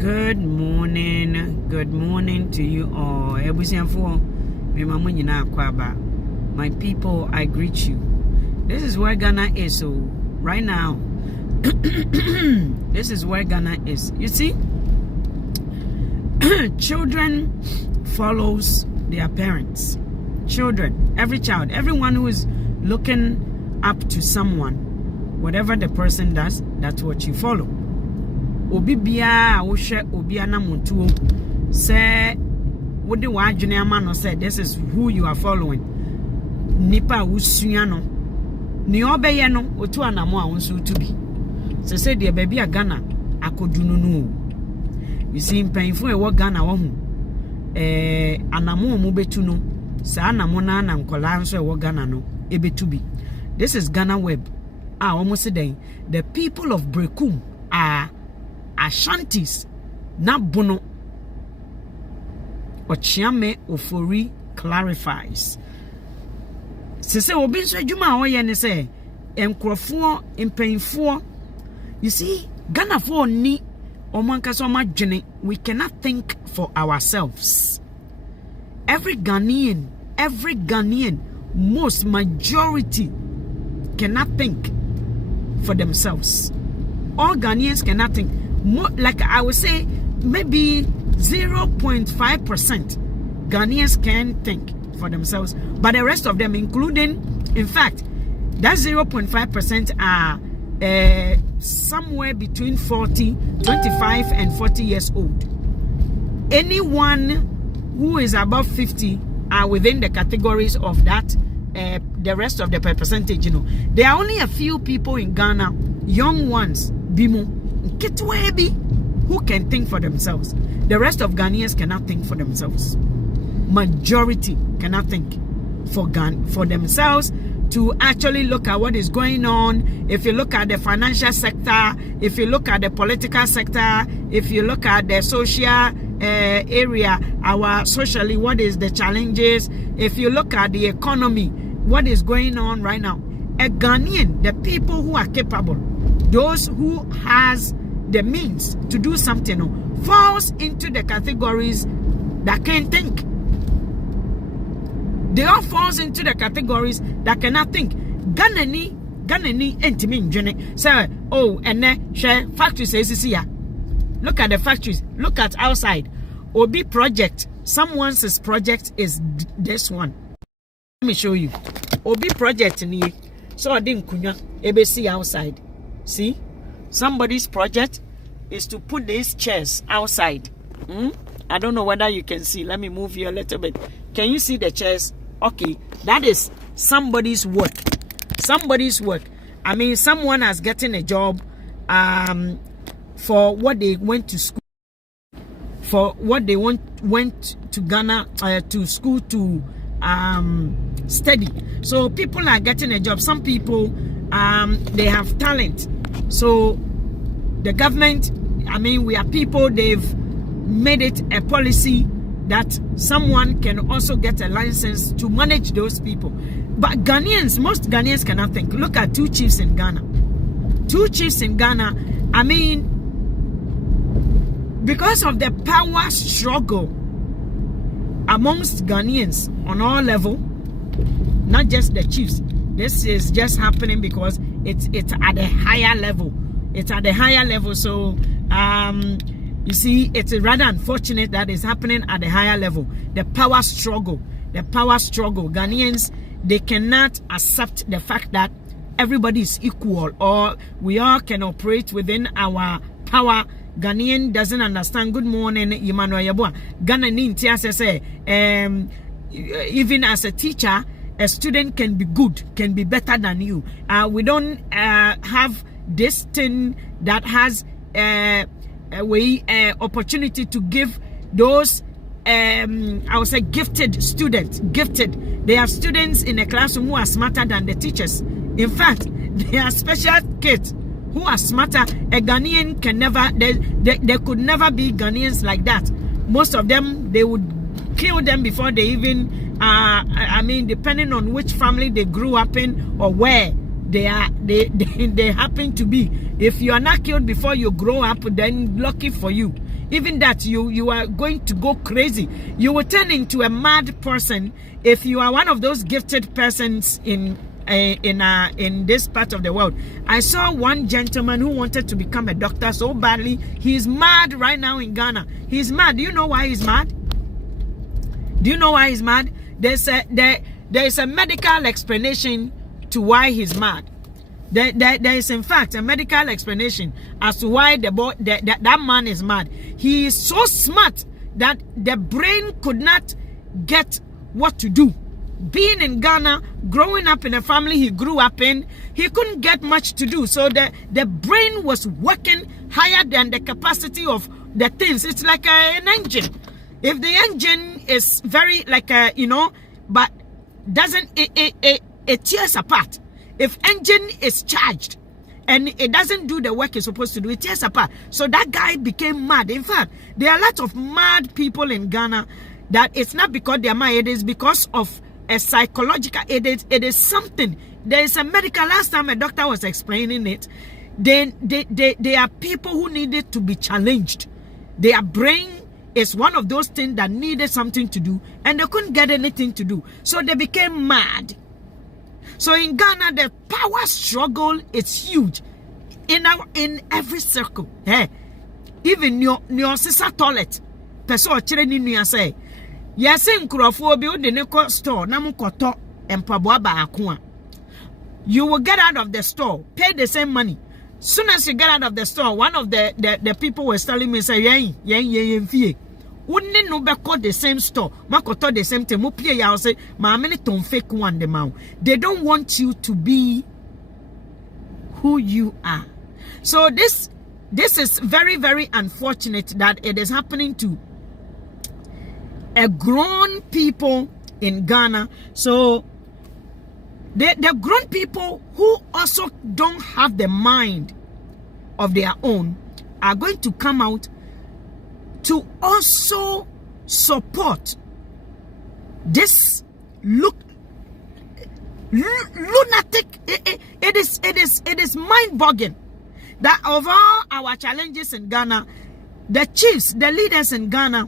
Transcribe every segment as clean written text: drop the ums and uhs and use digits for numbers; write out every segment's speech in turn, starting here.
Good morning to you all. My people, I greet you. This is where Ghana is. So right now, this is where Ghana is. You see, children follows their parents. Children, every child, everyone who is looking up to someone, whatever the person does, that's what you follow. Obi bia wo hwe obi anamontuo say wo de wa adwene ama no say this is who you are following. Nipa wusua no ni obeye no otu anamo a wonso to bi say de baabi a Ghana akodunu no. You see mpanfo e wo Ghana wo hu anamo mu betu no sa anamo na na nkola nso e wo Ghana no ebetu bi. This is Ghana Web. Almost den the people of Brekum are Ashantis na bono. Ochiame Ofori clarifies. Se obi nso adwuma a oye ne se enkrofo empanfo. You see, Ghana for ni omankaso madwene. We cannot think for ourselves. Every Ghanaian, most majority cannot think for themselves. All Ghanaians cannot think. More, like I would say, maybe 0.5% Ghanaians can think for themselves, but the rest of them, including, in fact, that 0.5% are somewhere between 25 and 40 years old. Anyone who is above 50 are within the categories of that. The rest of the percentage, you know, there are only a few people in Ghana, young ones, Bimo, Kitwebi, who can think for themselves. The rest of Ghanaians cannot think for themselves. Majority cannot think for themselves to actually look at what is going on. If you look at the financial sector, if you look at the political sector, if you look at the social area, our socially, what is the challenges? If you look at the economy, what is going on right now? A Ghanaian, the people who are capable, those who has the means to do something, falls into the categories that can think. They all falls into the categories that cannot think. Ghanani entimin jene. Say, oh, and then share factories says here. Look at the factories. Look at outside. Obi project. Someone's project is this one. Let me show you. Obi project ni. So I didn't kunya. Ebe see outside. See? Somebody's project is to put these chairs outside. I don't know whether you can see. Let me move here a little bit. Can you see the chairs? Okay. That is somebody's work. Somebody's work. I mean, someone has gotten a job for what they went to school. For what they went to Ghana to school to study. So people are getting a job. Some people they have talent. So the government, I mean, we are people, they've made it a policy that someone can also get a license to manage those people. But Ghanaians, most Ghanaians cannot think. Look at two chiefs in Ghana. Two chiefs in Ghana, I mean, because of the power struggle amongst Ghanaians on all level, not just the chiefs. This is just happening because it's at a higher level. It's at a higher level. So you see, it's rather unfortunate that it's happening at a higher level. The power struggle. Ghanaians, they cannot accept the fact that everybody is equal or we all can operate within our power. Ghanaian doesn't understand. Good morning, Emmanuel Yabua. Ghanaian say, even as a teacher, a student can be good, can be better than you. We don't have this thing that has a opportunity to give those I would say gifted students. Gifted. They have students in a classroom who are smarter than the teachers. In fact, they are special kids who are smarter. A Ghanaian can never, they could never be Ghanaians like that. Most of them, they would kill them before they even, I mean, depending on which family they grew up in or where they happen to be. If you are not killed before you grow up, then lucky for you. even that you are going to go crazy. You will turn into a mad person if you are one of those gifted persons in this part of the world. I saw one gentleman who wanted to become a doctor so badly. He's mad right now in Ghana. He's mad. Do you know why he's mad? Do you know why he's mad? There is a medical explanation to why he's mad. There is in fact a medical explanation as to why that man is mad. He is so smart that the brain could not get what to do. Being in Ghana, growing up in a family he grew up in, he couldn't get much to do. So the brain was working higher than the capacity of the things. It's like an engine. If the engine is very but doesn't it tears apart. If engine is charged and it doesn't do the work it's supposed to do, it tears apart. So that guy became mad. In fact, there are a lot of mad people in Ghana that it's not because they're mad, it is because of a psychological, it is something. There is a medical, last time a doctor was explaining it, they are people who needed to be challenged. Their brain is one of those things that needed something to do and they couldn't get anything to do. So they became mad. So in Ghana, the power struggle is huge in every circle. Hey, even your sister toilet, person children in say, yes, in Kurofobio, the Nico store, Namukoto, and Pabwaba Akua. You will get out of the store, pay the same money. Soon as you get out of the store, one of the people was telling me, say, yeah, wouldn't no be called the same store, Makoto the same thing, Mupia ya say, ma many ton fake one the mouth. They don't want you to be who you are. So this is very, very unfortunate that it is happening to a grown people in Ghana. So the grown people who also don't have the mind of their own are going to come out to also support this lunatic. It is mind-boggling that of all our challenges in Ghana, the chiefs, the leaders in Ghana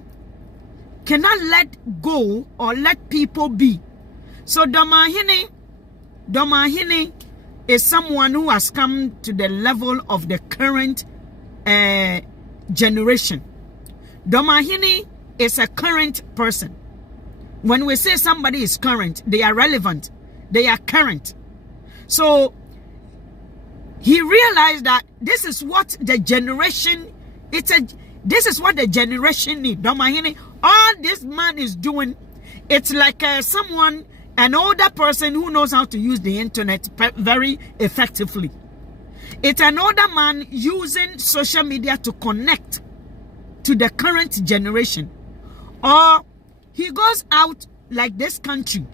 cannot let go or let people be. So Domahini is someone who has come to the level of the current generation. Domahini is a current person. When we say somebody is current, they are relevant. They are current. So he realized that this is what the generation, this is what the generation need. Domahini, all this man is doing, it's like someone, an older person who knows how to use the internet very effectively. It's an older man using social media to connect to the current generation. Or he goes out like this country.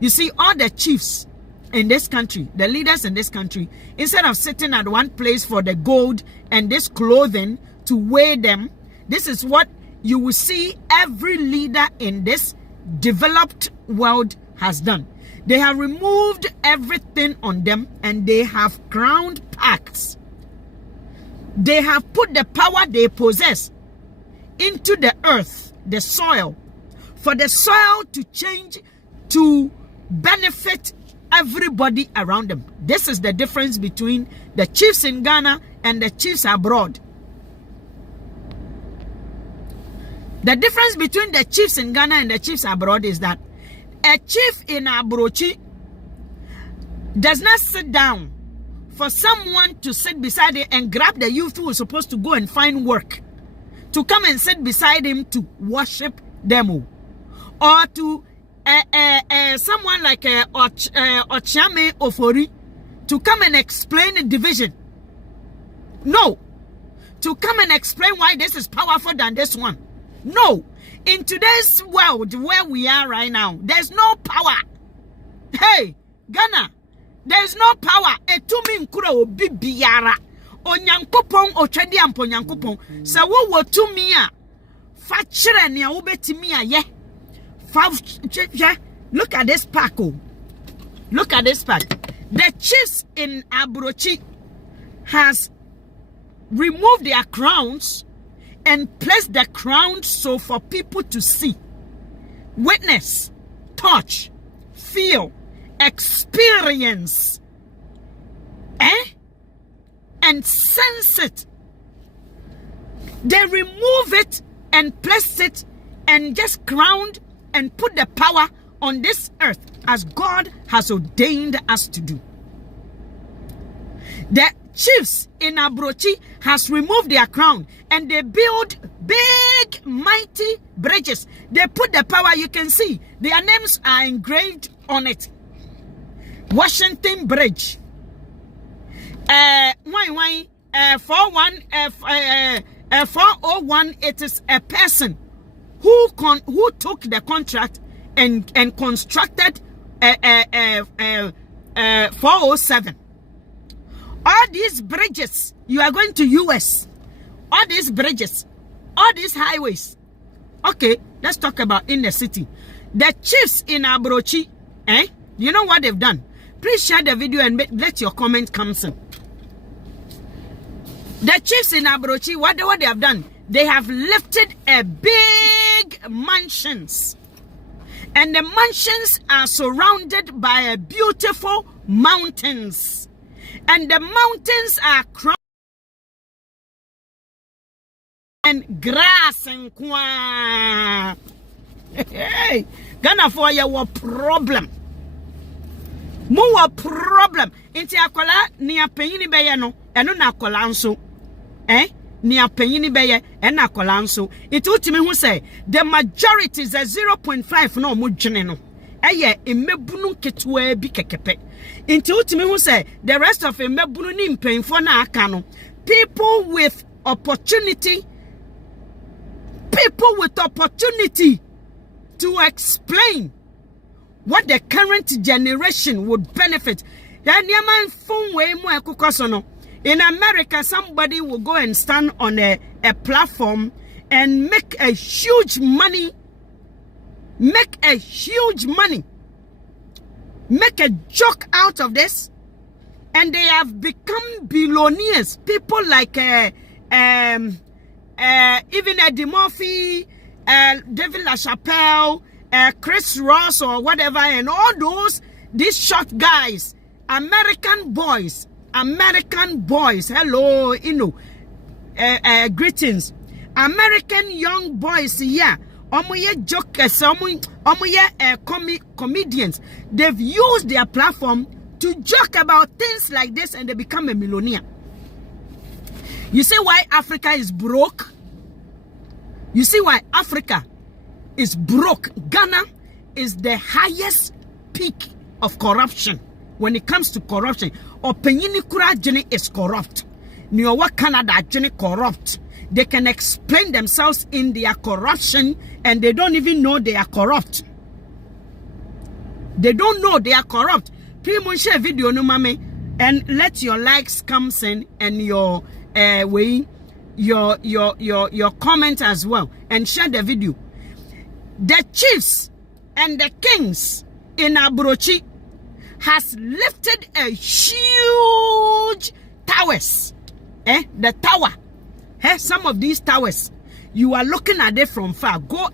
You see, all the chiefs in this country, the leaders in this country, instead of sitting at one place for the gold and this clothing to weigh them, this is what you will see every leader in this developed world has done. They have removed everything on them and they have crowned packs. They have put the power they possess into the earth, the soil, for the soil to change to benefit everybody around them. This is the difference between the chiefs in Ghana and the chiefs abroad. The difference between the chiefs in Ghana and the chiefs abroad is that a chief in Abrochi does not sit down for someone to sit beside him and grab the youth who is supposed to go and find work, to come and sit beside him to worship them, or to someone like Ochame Ofori to come and explain the division. No. To come and explain why this is powerful than this one. No. In today's world where we are right now, there's no power. Hey, Ghana, there's no power. Etumi nkura obi biara. Onyankopon otwede ampo nyankopon. Se wo wotumi a fa kire ne a wo betimi aye. Look at this pack. Oh. Look at this pack. The chiefs in Abrochi has removed their crowns and place the crown so for people to see, witness, touch, feel, experience, and sense it. They remove it and place it and just crowned and put the power on this earth as God has ordained us to do. The chiefs in Abrochi has removed their crown and they build big mighty bridges. They put the power, you can see their names are engraved on it. Washington Bridge, 401, it is a person who took the contract and constructed 407. All these bridges, you are going to US. All these bridges, all these highways. Okay, let's talk about in the city. The chiefs in Abrochi, you know what they've done? Please share the video and let your comment come in. The chiefs in Abrochi, what they have done? They have lifted a big mansions. And the mansions are surrounded by a beautiful mountains. And the mountains are crowned and grass and kwa. Hey, Ghana for your problem. More problem. Inti akola ni apeyini beye no. Eno na akola nso. Ni apeyini beye ena akola nso. It ultimi hu say the majority is 0.5 no mo dwene no. Eye emebunu ketewa bi kekepe. Inti ultimi hu say the rest of emebunu ni mpemfo na aka no. People with opportunity to explain what the current generation would benefit. In America, somebody will go and stand on a platform and make a huge money, make a joke out of this, and they have become billionaires. People like even Eddie Murphy, David LaChapelle, Chris Ross or whatever, and all these short guys, American boys, hello, greetings, American young boys, yeah, jokers, comedians, they've used their platform to joke about things like this and they become a millionaire. You see why Africa is broke? You see why Africa is broke? Ghana is the highest peak of corruption. When it comes to corruption, Openyini Kura Jenny is corrupt. Niowa Canada Jenny corrupt. They can explain themselves in their corruption and they don't even know they are corrupt. They don't know they are corrupt. Please share video no mame and let your likes come in and your comment as well and share the video. The chiefs and the kings in Abrochi has lifted a huge towers. The tower. Some of these towers, you are looking at it from far. Go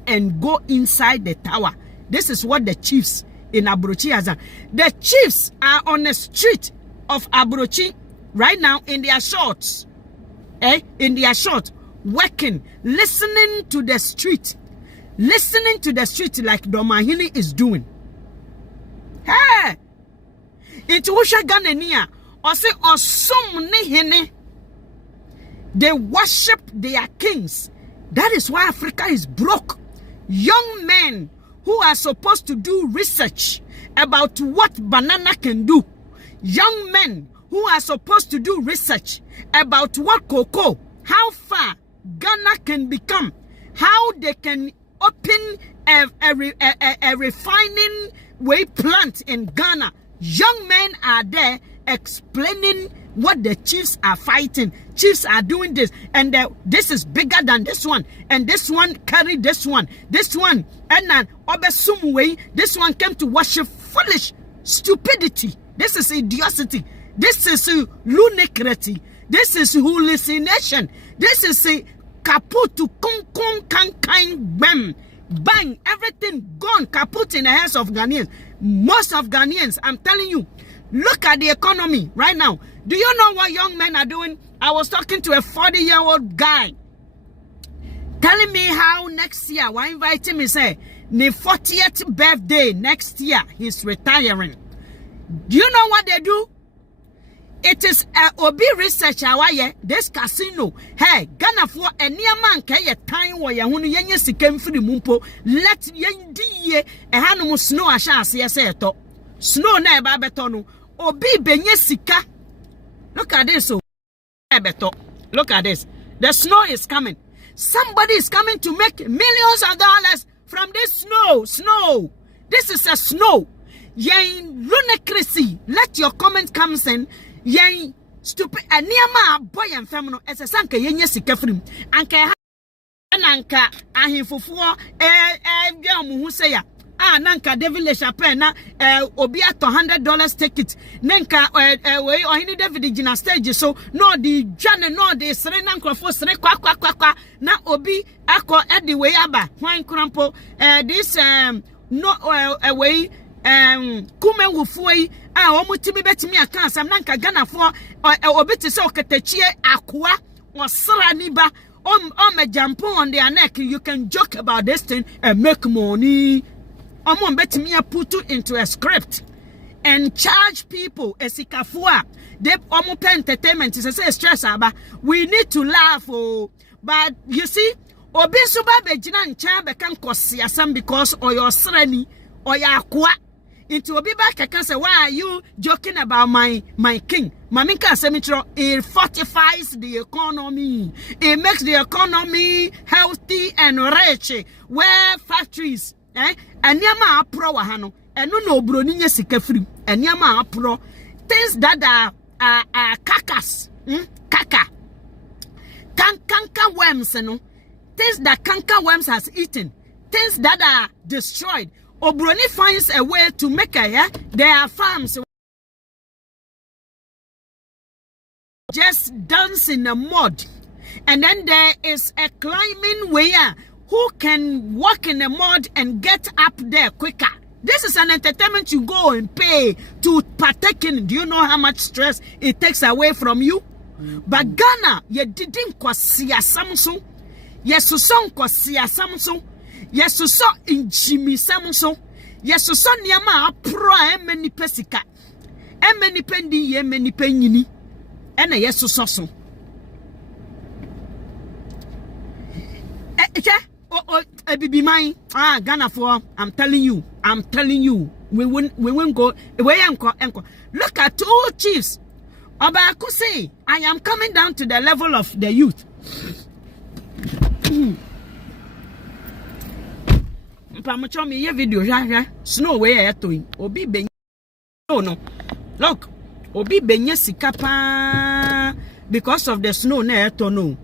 inside the tower. This is what the chiefs in Abrochi has done. The chiefs are on the street of Abrochi right now in their shorts. In their shorts, working, listening to the street like Domahini is doing. Hey! It's Usha Ganania, or say, or some nehene. They worship their kings. That is why Africa is broke. Young men who are supposed to do research about what banana can do. Young men who are supposed to do research about what cocoa, how far Ghana can become, how they can open a refining way plant in Ghana. Young men are there explaining what the chiefs are fighting. Chiefs are doing this, and this is bigger than this one, and this one carried this one, and then Obesum way, this one came to worship foolish stupidity. This is idiocy. This is lunacy. This is hallucination. This is kaput to kun kan bam. Bang, everything gone, kaput in the hands of Ghanaians. Most of Ghanaians, I'm telling you, look at the economy right now. Do you know what young men are doing? I was talking to a 40-year-old guy telling me how next year, why invite him, he say, the 40th birthday next year, he's retiring. Do you know what they do? It is Obi research awaye this casino. Hey, Ghana for a near man kaya time where you yenye sikem free mumpo. Let yendi a hanu snow ashas yeseto. Snow na babetono. Obi benye sika. Look at this. Look at this. The snow is coming. Somebody is coming to make millions of dollars from this snow. This is a snow. Yen lunacracy. Let your comment come in. Yen stupid aniama boy and feminine as a sanka yenye sikafrim. Anka nanka ahimfufuo who say nanka David Le Chapelle na obi ato $100 ticket. Nanka we or any David Gina stage so no the jane no the sere nankofo sere kwa na obi akọ edi we aba hwan krampo this no way kume wufuoi omutimi betimi aka asam nanka Ghana for obiti se oketachie akwa osra niba me jump on their neck. You can joke about this thing and make money. Betimi put you into a script and charge people esikafua. They entertainment is a stress aba. We need to laugh but you see obi suba bejina ncha bekan kosi asam because or your srani or your akwa. Into Obi back, I can say, why are you joking about my king? Maminka Semitro, it fortifies the economy. It makes the economy healthy and rich. Where factories, and yama pro wahano, and no broninya sikafri, and yama pro things that are kakas, kaka, kanka worms, things that kanka worms has eaten, things that are destroyed. Obroni finds a way to make there are farms just dance in the mud, and then there is a climbing way who can walk in the mud and get up there quicker. This is an entertainment you go and pay to partake in. Do you know how much stress it takes away from you? But Ghana, you didn't kwasiya Samsung, yes, son kwasiya Samsung. Yes, so in Jimmy Samson. Yes, so Niama pro many pesika. Many pendi, many penny. And a yes, so. Be mine. Ghana for. I'm telling you. We won't go away. Uncle. Look at two chiefs. Obaku say, I am coming down to the level of the youth. Pamucho me ye video snow way to obi benye no look obi benye sikapa because of the snow na eto no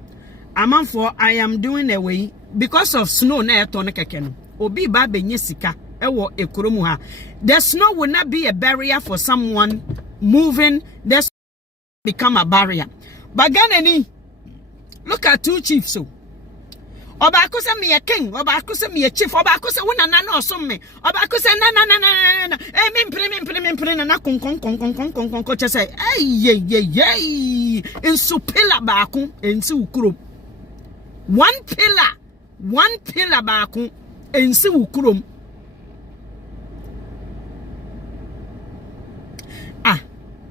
amam for I am doing away because of snow na eto na keke no obi ba benye sika ewo ekromu ha. The snow will not be a barrier for someone moving. The snow become a barrier. But Ghana, look at two chiefs so. Obaku se me a king, Obaku se me a chief, Obaku se wuna na no some me. Obaku se na. Min na kon say, ay in supila baku in su ukuro. One pillar baku in su ukuro.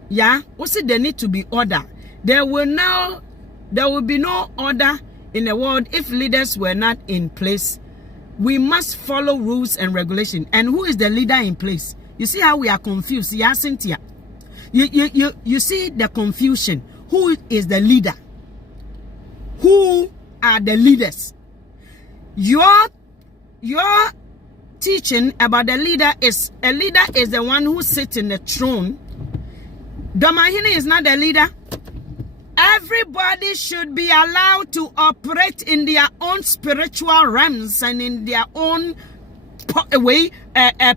Yeah, what's it? There need to be order. There will be no order in the world if leaders were not in place. We must follow rules and regulation. And who is the leader in place? You see how we are confused. Yeah, Cynthia. You see the confusion. Who is the leader? Who are the leaders? Your teaching about the leader is the one who sits in the throne. Domahine is not the leader. Everybody should be allowed to operate in their own spiritual realms and in their own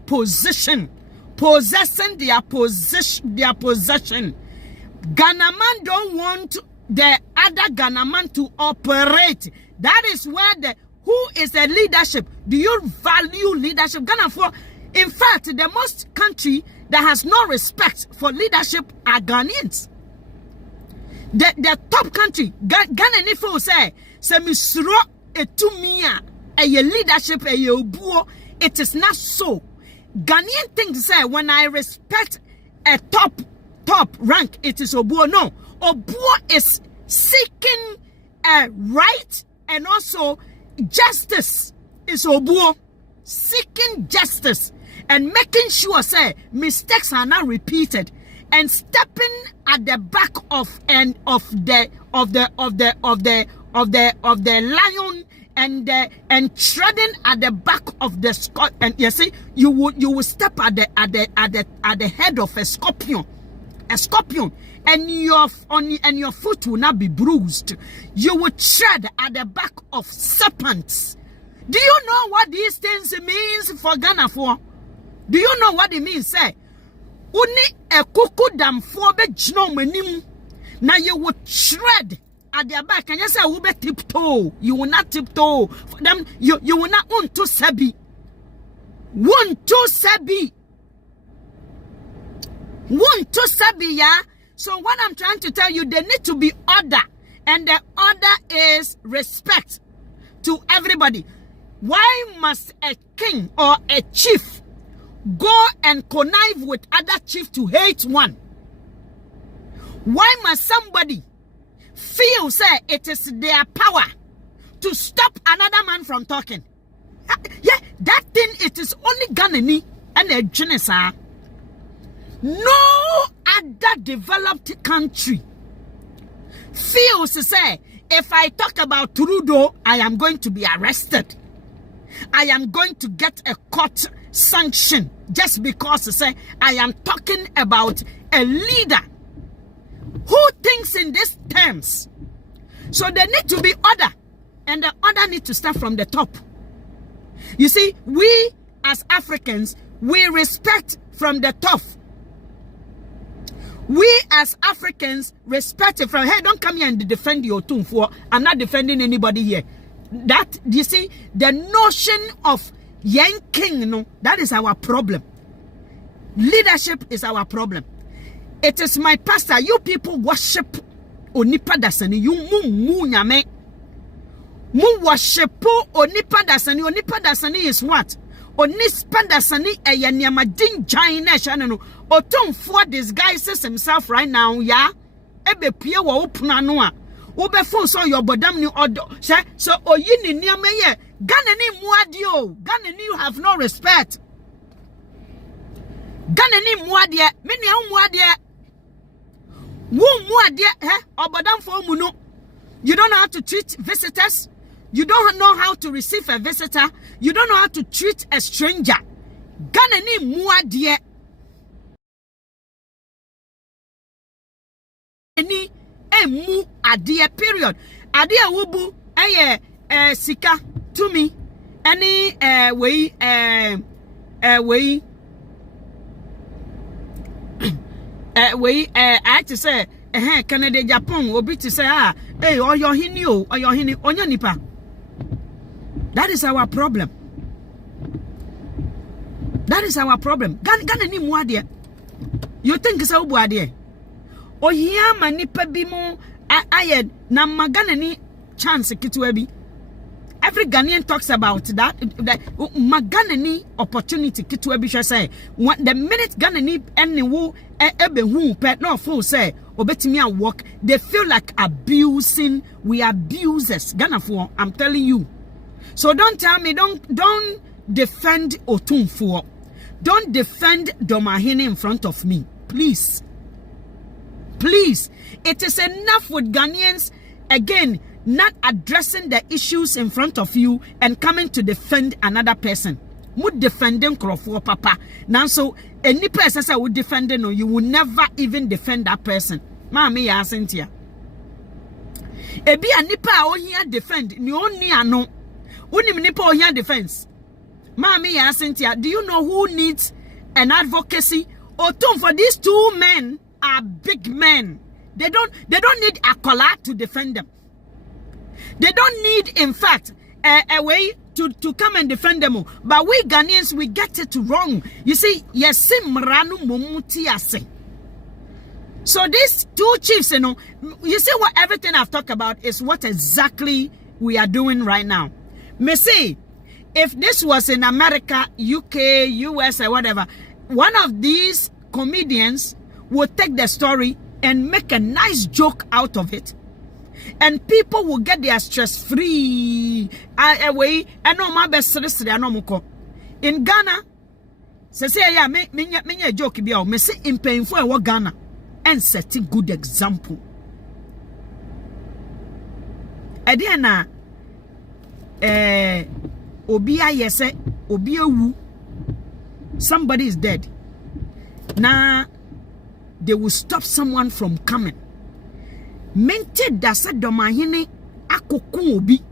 position, possessing their possession. Ghana man don't want the other Ghana man to operate That is where who is the leadership? Do you value leadership? Ghana for, in fact, the most country that has no respect for leadership are Ghanaians. The top country, Ghana nifo say misro etumia a leadership a obuo. It is not so. Ghanaian things say when I respect a top rank, it is obuo. No, obuo is seeking a right and also justice. Is obuo seeking justice and making sure say mistakes are not repeated. And stepping at the back of the lion and treading at the back of the scorpion. And you see, you will step at the head of a scorpion, and your foot will not be bruised. You will tread at the back of serpents. Do you know what these things means for Ghana? For do you know what it means? Say. Uni a kuku dam for be jno manim. Now you will tread at their back, and you say will be tiptoe. You will not tiptoe for them. You will not want to sabi. Yeah. So what I'm trying to tell you, there need to be order, and the order is respect to everybody. Why must a king or a chief go and connive with other chiefs to hate one? Why must somebody feel say it is their power to stop another man from talking? Yeah, that thing, it is only Ghanaian and a genocide. No other developed country feels to say, if I talk about Trudeau, I am going to be arrested. I am going to get a court sanction just because to say I am talking about a leader who thinks in these terms. So there need to be order, and the order need to start from the top. You see, we as Africans, we respect from the top. We as Africans respect it from, hey, don't come here and defend your tune for, I'm not defending anybody here. That, you see, the notion of yanking, no, that is our problem. Leadership is our problem. It is my pastor. You people worship onipa dasani. You mu nyame. Mu worship onipa dasani. Onipa dasani is what? Onipa dasani eye nyama dinjai na shana no. Otumfo disguises himself right now, yeah. Ebe pie wa opuna no a. Ube fo so your bodam ni odo. So oyini nyama ye. Ghana ni muadio. Ghana ni, you have no respect. Ghana ni muadie. Meni ya muadie. Obodam fo mu no. You don't know how to treat visitors. You don't know how to receive a visitor. You don't know how to treat a stranger. Ghana ni muadie. Ni mu adie period. Adie wubu eye sika to me. Any way I had to say Canada, Japan, obi to say hey, or your hini or your hini on your nipa. That is our problem. That is our problem. Ghana ni muadie. You think it's a buadie? O here manipa bimo ayed na magana ni chance kitwebi. Every Ghanaian talks about that magana ni opportunity kitwebi shall say the minute Ghana ni any wo ebe hu pet no fool say obetimi a work, they feel like abusing. We abusers. Ghana for, I'm telling you. So don't tell me, don't defend Otumfuo. Don't defend Domahine in front of me. Please. Please. It is enough with Ghanaians, again, not addressing the issues in front of you and coming to defend another person. Would defending Crawford Papa. Now, so any person I would defend, no, you will never even defend that person. Mami ya Cynthia. Ebi a nipa o here defend ni oni ano. Unim nipa o here defense. Mami ya Cynthia, do you know who needs an advocacy? Otum, for these two men are big men. They don't need a collar to defend them. They don't need, in fact, a way to come and defend them. But we Ghanaians, we get it wrong. You see, yes, so these two chiefs, you know, you see what everything I've talked about is what exactly we are doing right now. Me say, if this was in America, UK, US, or whatever, one of these comedians would take the story and make a nice joke out of it. And people will get their stress free away. I know my best stress. In Ghana, say yeah, me joke be me say in painful what Ghana and setting good example. Ediana Obia yese Obia wu, somebody is dead. Now they will stop someone from coming. Mente da se domahene akoko obi.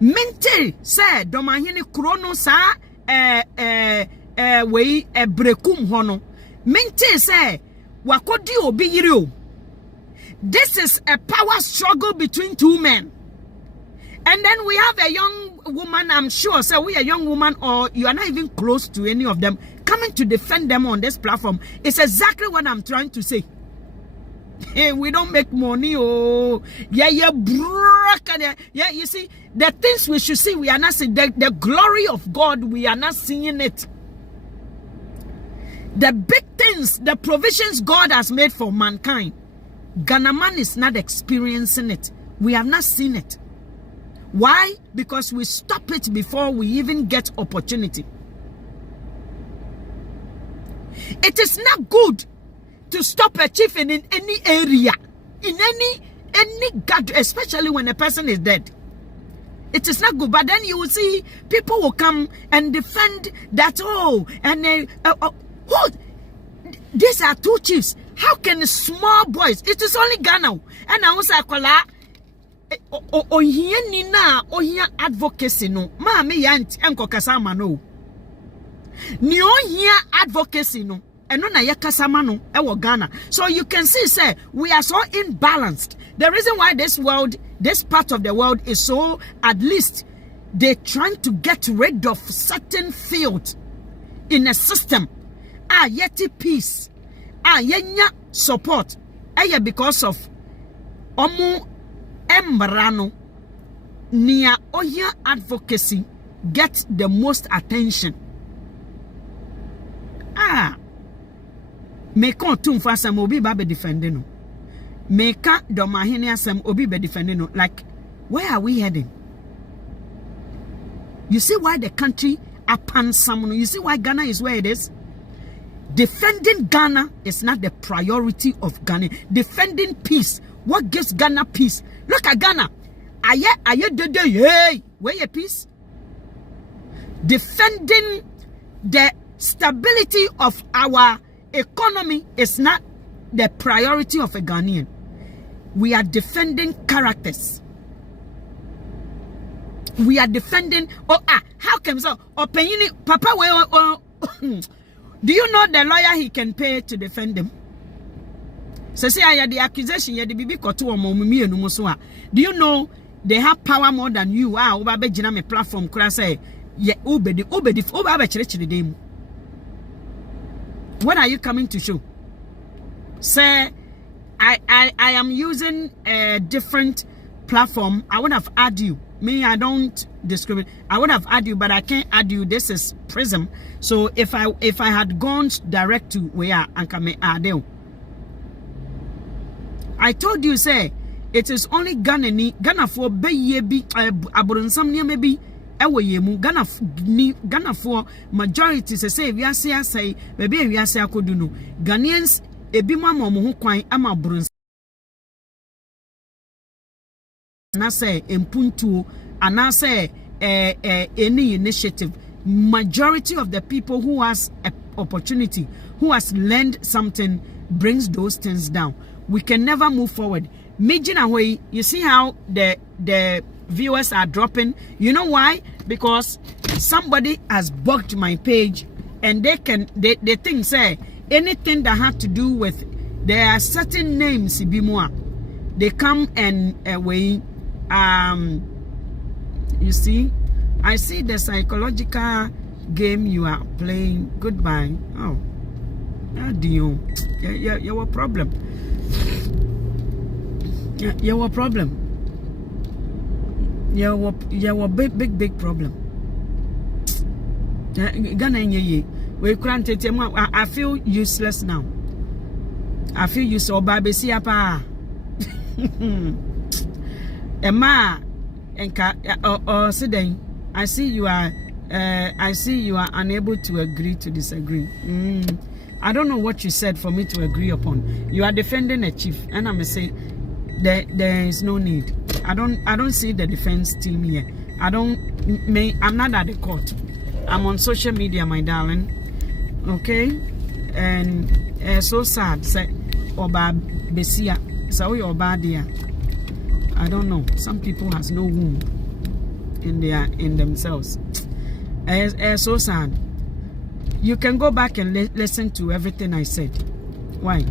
Mente se domahene krono sa we ebrekum hono. Mente se wakodi obi yire. This is a power struggle between two men. And then we have a young woman, I'm sure, so we a young woman or you are not even close to any of them, coming to defend them on this platform. It's exactly what I'm trying to say. Hey, we don't make money, oh, yeah, broke. Yeah, you see, the things we should see, we are not seeing. The glory of God, we are not seeing it. The big things, the provisions God has made for mankind, Ghana man is not experiencing it. We have not seen it. Why? Because we stop it before we even get opportunity. It is not good to stop a chief in any area, in any gathering, especially when a person is dead. It is not good. But then you will see people will come and defend that. Oh, and these are two chiefs. How can small boys? It is only Ghana. And I was like, oh here nina, oh here advocacy no. Ma me yanti enko kasama no. Ni oh here advocacy no. Eno na ye kasama no ewo Ghana. So you can see, say, we are so imbalanced. The reason why this world, this part of the world is so, at least they're trying to get rid of certain fields in a system. Yeti peace. Yenya support. Because of omu embrano near oya advocacy get the most attention. Meka tum fa sam obi ba be defending no. Meka domahene asem obi be defending no. Like, where are we heading? You see why the country upon some. You see why Ghana is where it is. Defending Ghana is not the priority of Ghana. Defending peace. What gives Ghana peace? Look at Ghana. Hey, where your peace? Defending the stability of our economy is not the priority of a Ghanaian. We are defending characters. We are defending. How come so? Papa, do you know the lawyer he can pay to defend him? So say I had the accusation, you the bibi koto omomumi enu so a. Do you know they have power more than you? Oba be gina me platform kura say ye obedi oba be chire dem. When are you coming to show? Say I am using a different platform. I would have add you. Me, I don't discriminate. I would have add you, but I can't add you. This is Prism. So if I had gone direct to where Ankame Adeo, I told you, say, it is only Ghana for be aburunsam near maybe Ewayemu Ghana for majority say we are say maybe we are say akoduno Ghanaians ebi mama mo ho kwan ama aburunsam na say empuntuo ana say any initiative. Majority of the people who has a opportunity, who has learned something, brings those things down. We can never move forward. You see how the viewers are dropping. You know why? Because somebody has bugged my page, and they think say anything that had to do with, there are certain names ibimua. They come and You see, I see the psychological game you are playing. Goodbye. Oh, you have a problem. You have a problem. You have a big problem. I feel useless now. I feel you so baby see apa. Emma and Siden, I see you are unable to agree to disagree. I don't know what you said for me to agree upon. You are defending a chief, and I'm saying there is no need. I don't see the defense team here. I'm not at the court. I'm on social media, my darling. Okay? And so sad. Say Oba Besia. So Oba there. I don't know. Some people has no womb in themselves. So sad. You can go back and listen to everything I said. Why?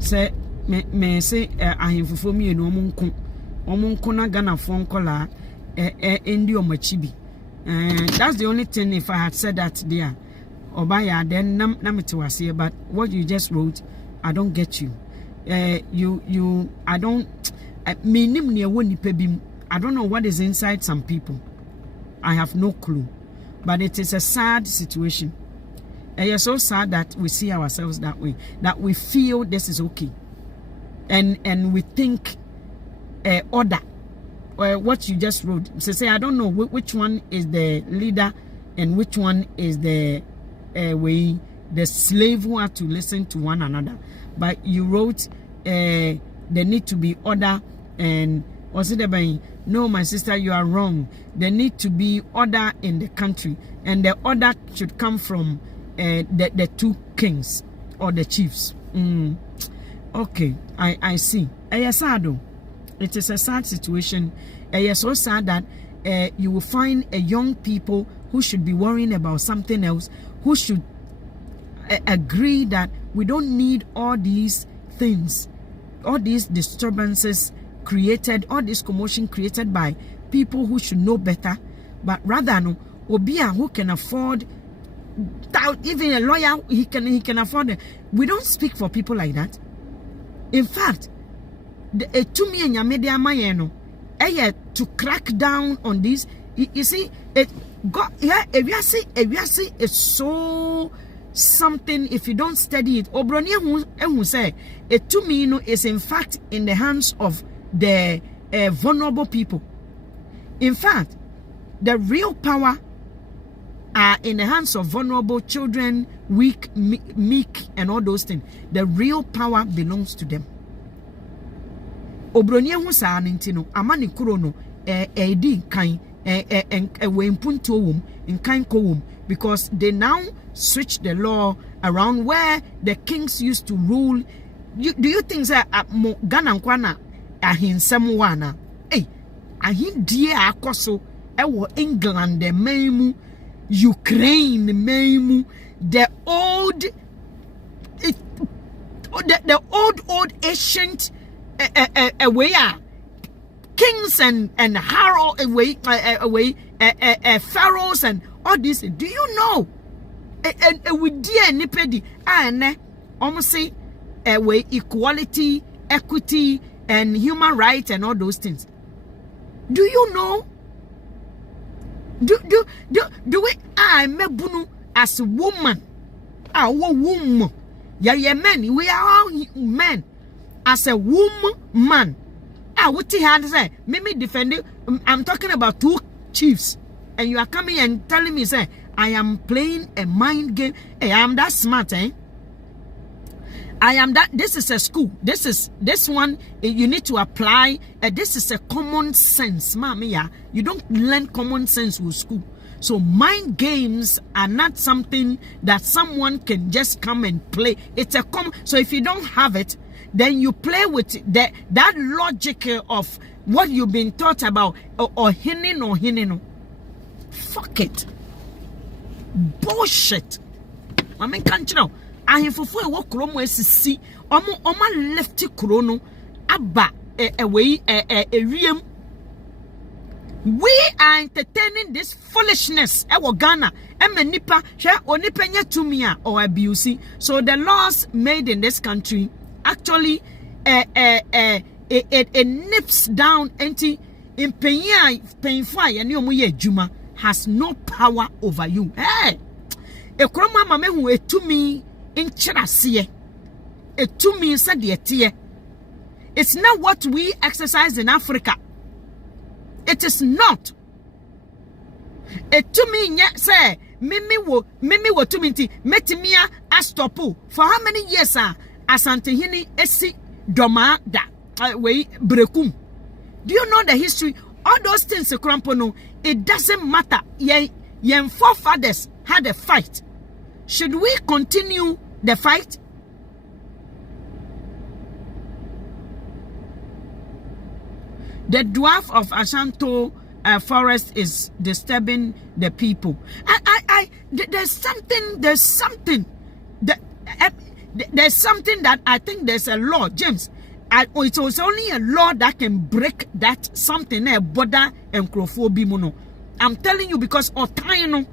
Say me say I have for me no omunko na Ghana phone caller endi omachibi. That's the only thing. If I had said that there, Obaya, then namitiwasi. But what you just wrote, I don't get you. I don't. I don't know what is inside some people. I have no clue. But it is a sad situation. And it's so sad that we see ourselves that way. That we feel this is okay. And we think order. What you just wrote. So say, I don't know which one is the leader and which one is the slave who have to listen to one another. But you wrote there need to be order, and was it about no, my sister, you are wrong. There need to be order in the country, and the order should come from the two kings or the chiefs. Okay, I see. It is a sad situation. It's so sad that you will find a young people who should be worrying about something else, who should agree that we don't need all these things, all these disturbances created, all this commotion created by people who should know better, but rather no, Obia who can afford, even a lawyer, he can afford it. We don't speak for people like that. In fact, to me and Yamedia Mayeno, to crack down on this, you see, it got if you see it's so something. If you don't study it, Obronia who say it to me, is in fact in the hands of the vulnerable people. In fact, the real power are in the hands of vulnerable children, weak, meek, and all those things. The real power belongs to them. Obronia hu sa nintino amani kuro no edi kan we impunto wom nkan ko wom, because they now switch the law around where the kings used to rule. Do you think that Ghana nkwana ahinsem wana ahindie akoso ewo England the memu, Ukraine the memu, the old ancient kings and Harold pharaohs and all this. Do you know? We dear nipedi almost say equality, equity, and human rights and all those things. Do you know? Do we mebunu as a woman? Our woman. Yeah, men. We are all men. As a woman, what he had to say, me defending. I'm talking about two chiefs, and you are coming and telling me, say, I am playing a mind game. Hey, I am that smart, I am that. This is a school. This one. You need to apply. This is a common sense, mommy. Yeah, you don't learn common sense with school. So mind games are not something that someone can just come and play. It's a so if you don't have it, then you play with that logic of what you've been taught about or hinning. Fuck it. Bullshit. I mean, can't you know? I have for a walk room where see oma lefty chrono abba away a ream We are entertaining this foolishness. Ewo Ghana. Nipa onipenya tumia or abuse. So the laws made in this country actually it nips down anti in painful and you juma has no power over you. Hey, a croma mame who a to me in chirasie. A to me said the it's not what we exercise in Africa. It is not. It to me yet say mimi wo to me metimia astopu for how many years asante hini esi doma da we brekum. Do you know the history? All those things no, it doesn't matter. Yen forefathers had a fight. Should we continue the fight? The dwarf of Ashanto forest is disturbing the people. There's something that I think there's a law, James. It was only a law that can break that something border and mono. I'm telling you because your time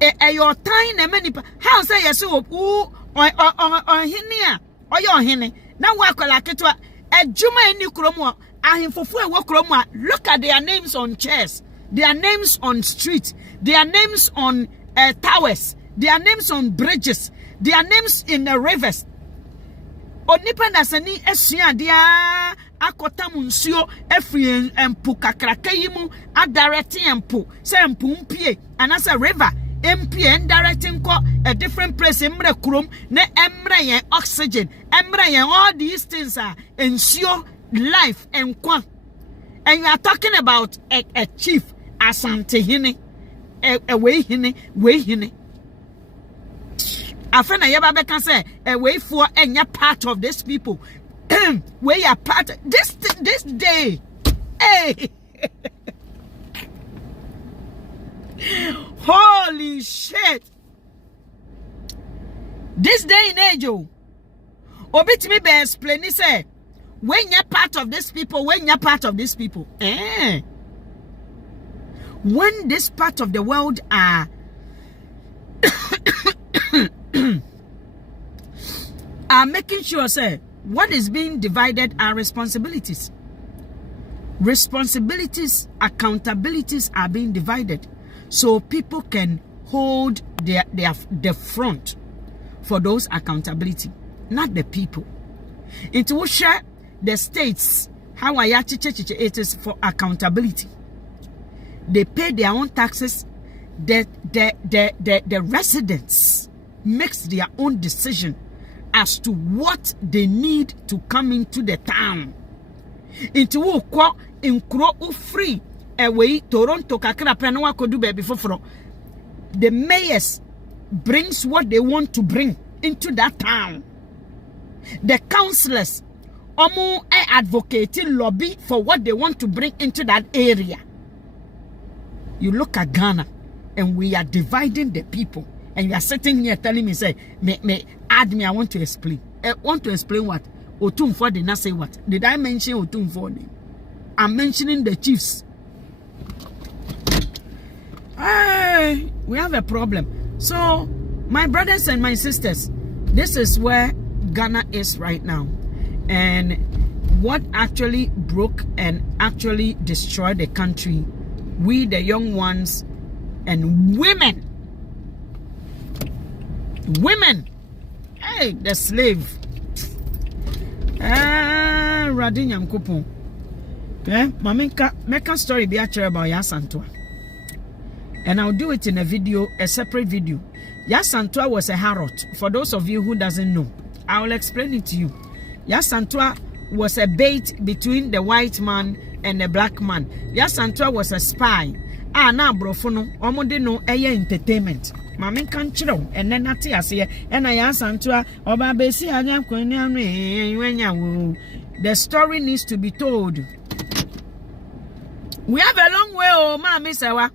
many how say yes or hinia or your henny. Now work like it a juma in Ukromo. Look at their names on chairs, their names on streets, their names on towers, their names on bridges, their names in the rivers. Onipa nasani esua dia akota munsuo efri empu kakraka yimu adirect empu se empu mpie anasa river empie indirecting ko a different place emre kurom na emre yen oxygen emre yen all these things are ensure life and kwa. And you are talking about a chief asante hine a way hine afena yeba can say a way for any part of these people. We are part of this day. Hey. Holy shit. This day in age, obit me be explain say when you're part of these people, when this part of the world are making sure, say, what is being divided are responsibilities. Responsibilities, accountabilities are being divided. So people can hold the front for those accountability, not the people. It will share the states how it is for accountability. They pay their own taxes. The residents makes their own decision as to what they need to come into the town. It will call in Kro free away Toronto kakra penwa kodu baby foforo. The mayors brings what they want to bring into that town. The councillors advocating lobby for what they want to bring into that area. You look at Ghana and we are dividing the people, and you are sitting here telling me, say, me add me, I want to explain. I want to explain what? Otumfuo did not say what? Did I mention Otumfuo name? I'm mentioning the chiefs. We have a problem. So, my brothers and my sisters, this is where Ghana is right now. And what actually broke and actually destroyed the country, we the young ones and women, hey, the slave, Radinyam Kupon, Maminka, make a story be actually about Yasantua, and I'll do it in a video, a separate video. Yasantua was a harlot. For those of you who doesn't know, I will explain it to you. Yasantua was a bait between the white man and the black man. Yasantua was a spy. Na brofono omode no eye entertainment. Mama kan chiro ene nate ase e na Yasantua oba besi anya kwani anu enwenya wo. The story needs to be told. We have a long way, oh mama sewa.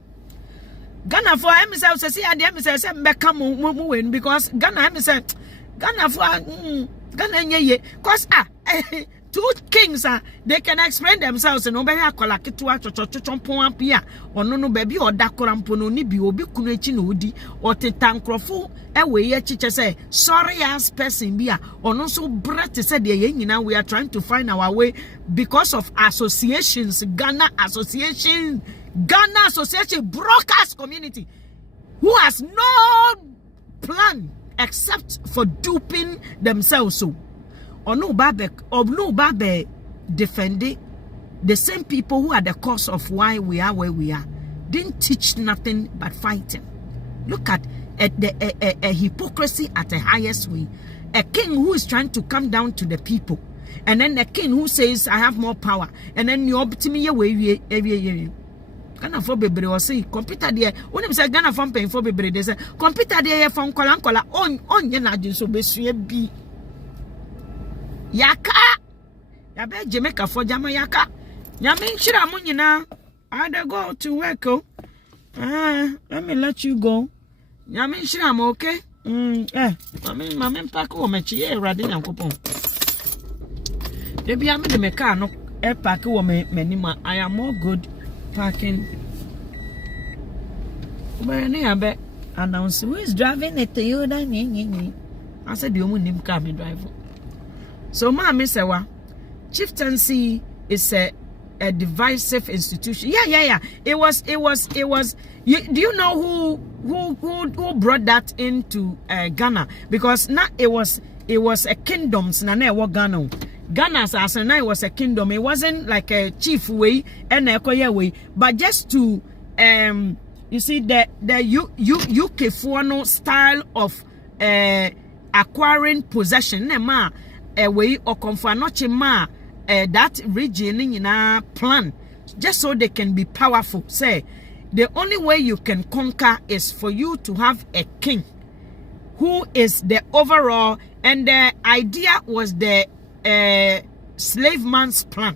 Ghana for himself say ade himself say mbeka mu win because Ghana himself Ghana for Ghana nye cause two kings they can explain themselves no be akola ketua chochochompon apia ono no baby odakora mpono ni bi obi kunu echi na odi oteta nkrofo ewe ye chiche say sorry as person bia ono so brat said ye nyina we are trying to find our way because of associations. Ghana Association broadcast community who has no plan except for duping themselves. So or no babe defending the same people who are the cause of why we are where we are. Didn't teach nothing but fighting. Look at a hypocrisy at the highest way. A king who is trying to come down to the people, and then a king who says I have more power, and then you up to me away. Ghana for bebre or say computer there. When you say Ghana from paying for bebre, they say computer there from kola on yenajin so be Yaka Yabe Jamaica for Jamayaka. Yamin Shira Munina. I had to go to work. Let me let you go. Yamin Shira, okay? Mamma Pack or Machi, Radin and Coupon. Maybe I'm in the mechanic, a pack or menima. I am more good parking. But I bet announce who is driving a Toyota. I said, you won't name car me driver. So, Mammy Sewa, chieftaincy is a divisive institution. Yeah. It was. Do you know who brought that into Ghana? Because now it was a kingdom. Ghana as now it was a kingdom. It wasn't like a chief way and a koya way, but just to you see the UK Fuano style of acquiring possession. A way or confa that region in a plan just so they can be powerful. Say the only way you can conquer is for you to have a king who is the overall, and the idea was the slave man's plan.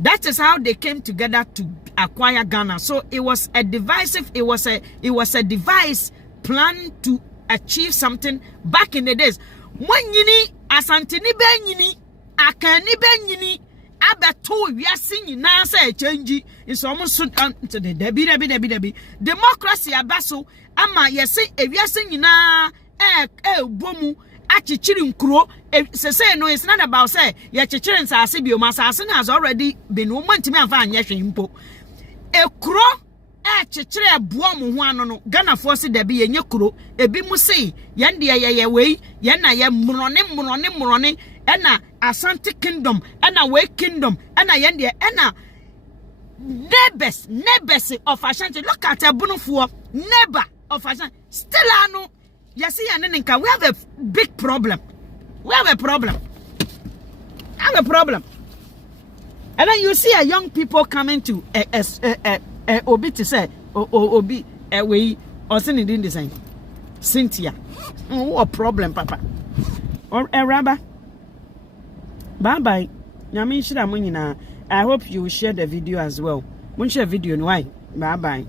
That is how they came together to acquire Ghana. So it was a divisive, it was a device plan to achieve something back in the days. When yini asantini benyini akani benyini abeto wiase nyina say change is almost to the debi democracy abaso ama yesi ewiase nyina bomu achichiri nkro say no, it's not about say ye chichiri nsase bi o masase has already been woman me amfa anye hwempo ekro chichiri eboa mu ho ano no Ghana force de bi yenye kro ebi mu sei yen de ye wei yen na ye mrone ena Asante kingdom ena we kingdom ena yen de ena neighbors of Ashanti. Look at Ebunufo, neighbor of Ashanti. Still ano yesi yanenka. We have a big problem. And then you see a young people coming to Obi to say Obi we or sending the same Cynthia. What problem, Papa? Or a rabba. Bye. I hope you will share the video as well. Won't share video why? Bye.